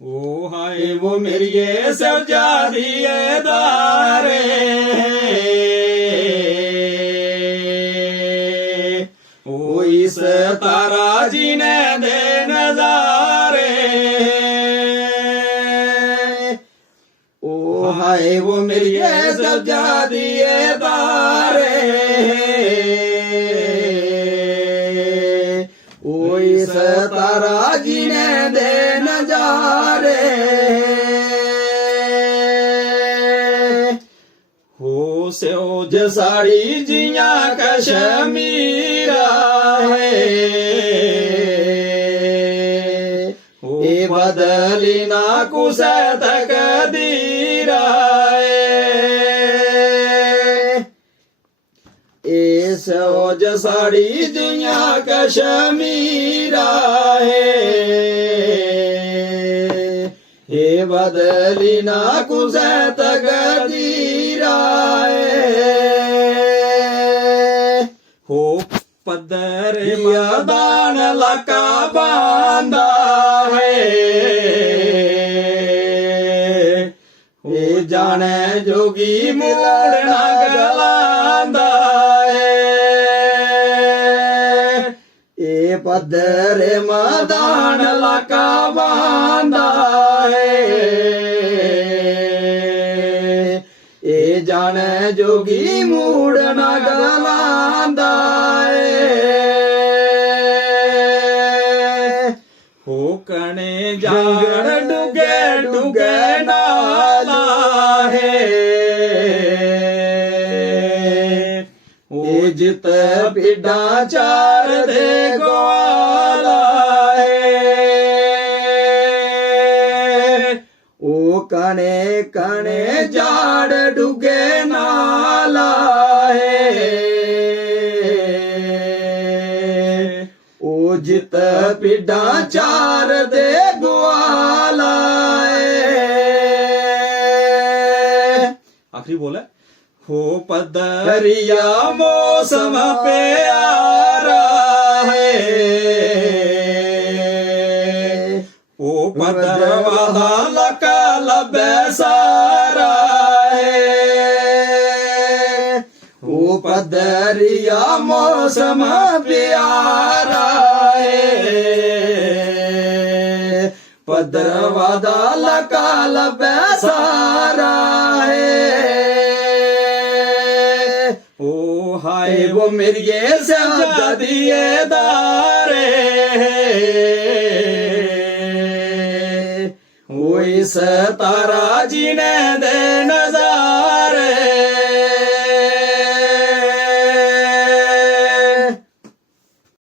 ओ हाय वो मेरी सजादिए दारे, ओ इस तारा जी ने दे नजारे, ओ हाय वो मेरी सजादिए दारे, ओ इस तारा जी ने दे नजारे, हो सेओज साड़ी जिया कश्मीरा है, ए बदली ना कुछ तकदीरा है, ए सेओज साड़ी जिया कश्मीरा है, ए बदली ना कुछ तकदीरा है, हो पदरिया दान लका बांधा है, ए जाने जोगी मोड़ना गलांदा है, ए पदरे मदान लका बांधा है, ए जाने जोगी मूड़ना गलांदा है, हो कने जागड़ डुगे डुगे नाला है, ओ जित पिडा चार दे ग्वाला है, ओ कने कने जाड़ डुगे नाला है, ओ जित पिडा चार दे ग्वाला है, आखिरी बोला हो पदरिया मौसम प्यारा है, ओ पदरवादा लका लबे सारा है, ओ पदरिया मौसम प्यारा है, पदरवादा लका लबे सारा है, ओ हाय वो मेरी सजादिए दारे, ओ इस तारा जी ने दे नजारे,